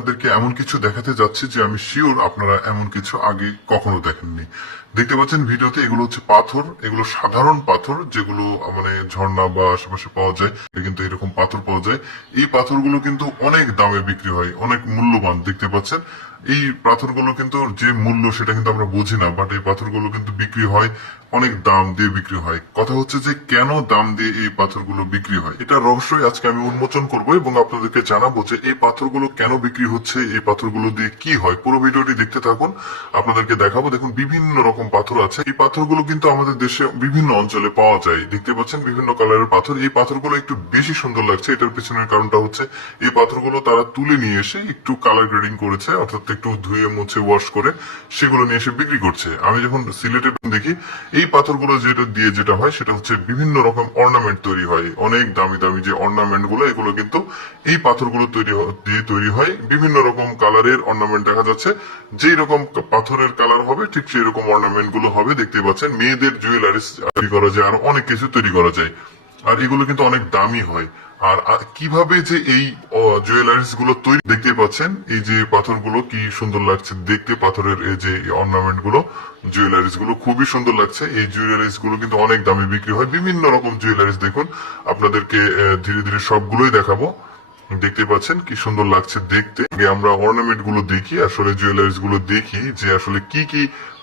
আপনাদেরকে এমন কিছু দেখাতে যাচ্ছি যে আমি শিওর আপনারা এমন কিছু আগে কখনো দেখেননি। দেখতে পাচ্ছেন ভিডিওতে, এগুলো হচ্ছে পাথর। এগুলো সাধারণ পাথর যেগুলো মানে ঝর্ণা বা আশেপাশে পাওয়া যায়, কিন্তু এরকম পাথর পাওয়া যায়। এই পাথরগুলো কিন্তু অনেক দামে বিক্রি হয়, অনেক মূল্যবান। দেখতে পাচ্ছেন এই পাথরগুলো কিন্তু যে মূল্য সেটা কিন্তু আমরা বুঝি না, বাট এই পাথরগুলো কিন্তু বিক্রি হয় অনেক দাম দিয়ে বিক্রি হয়। কথা হচ্ছে যে কেন দাম দিয়ে এই পাথরগুলো বিক্রি হয়, এটা রহস্যই আজকে আমি উন্মোচন করব এবং আপনাদেরকে জানাবো যে এই পাথরগুলো কেন বিক্রি হচ্ছে, এই পাথরগুলো দিয়ে কি হয়। পুরো ভিডিওটি দেখতে থাকুন, আপনাদেরকে দেখাবো। দেখুন বিভিন্ন রকম পাথর আছে। এই পাথরগুলো কিন্তু আমাদের দেশে বিভিন্ন অঞ্চলে পাওয়া যায়। দেখতে পাচ্ছেন বিভিন্ন কালারের পাথর। এই পাথরগুলো একটু বেশি সুন্দর লাগছে, এটার পিছনের কারণটা হচ্ছে এই পাথরগুলো তারা তুলে নিয়ে এসে একটু কালার গ্রেডিং করেছে, অর্থাৎ একটু ধুয়ে মুছে ওয়াশ করে সেগুলো নিয়ে এসে বিক্রি করছে। আমি যখন সিলেটে দেখি এই পাথরগুলো যেটা হয় সেটা হচ্ছে বিভিন্ন রকম অর্নামেন্ট তৈরি হয়। অনেক দামি দামি যে অর্নামেন্ট গুলো, এগুলো কিন্তু এই পাথরগুলো দিয়ে তৈরি হয়। বিভিন্ন রকম কালারের অর্নামেন্ট দেখা যাচ্ছে। যেই রকম পাথরের কালার হবে ঠিক সেই রকম অর্নামেন্ট গুলো হবে। দেখতে পাচ্ছেন মেয়েদের জুয়েলারিস তৈরি করা যায়, আর অনেক কিছু তৈরি করা যায়। আর এগুলো কিন্তু অনেক দামি হয়। আর কিভাবে যে এই জুয়েলারিস গুলো তৈরি, দেখতে পাচ্ছেন এই যে পাথরগুলো কি সুন্দর লাগছে দেখতে। পাথরের এই যে অর্নামেন্ট গুলো, জুয়েলারিস গুলো খুবই সুন্দর লাগছে। এই জুয়েলারিস গুলো কিন্তু অনেক দামে বিক্রি হয়। বিভিন্ন রকম জুয়েলারিস দেখুন, আপনাদেরকে ধীরে ধীরে সবগুলোই দেখাবো। দেখতে পাচ্ছেন কি সুন্দর লাগছে দেখতে। আমরা অর্নামেন্ট গুলো দেখি, আসলে জুয়েলারিস গুলো দেখি যে আসলে কি কি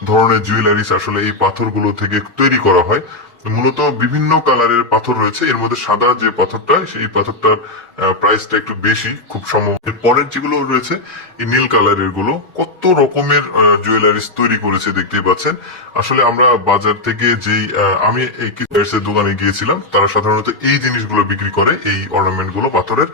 ধরনের জুয়েলারিস আসলে এই পাথরগুলো থেকে তৈরি করা হয়। মূলত বিভিন্ন কালারের পাথর রয়েছে, এর মধ্যে সাদা যে পাথরটা, সেই পাথরটার প্রাইসটা একটু বেশি খুব সম্ভব। পরের যেগুলো রয়েছে এই নীল কালারের গুলো, কত রকমের জুয়েলারিস তৈরি করেছে দেখতে পাচ্ছেন। আসলে আমরা বাজার থেকে যেই আমি এই দোকানে গিয়েছিলাম, তারা সাধারণত এই জিনিসগুলো বিক্রি করে, এই অর্নামেন্ট গুলো পাথরের।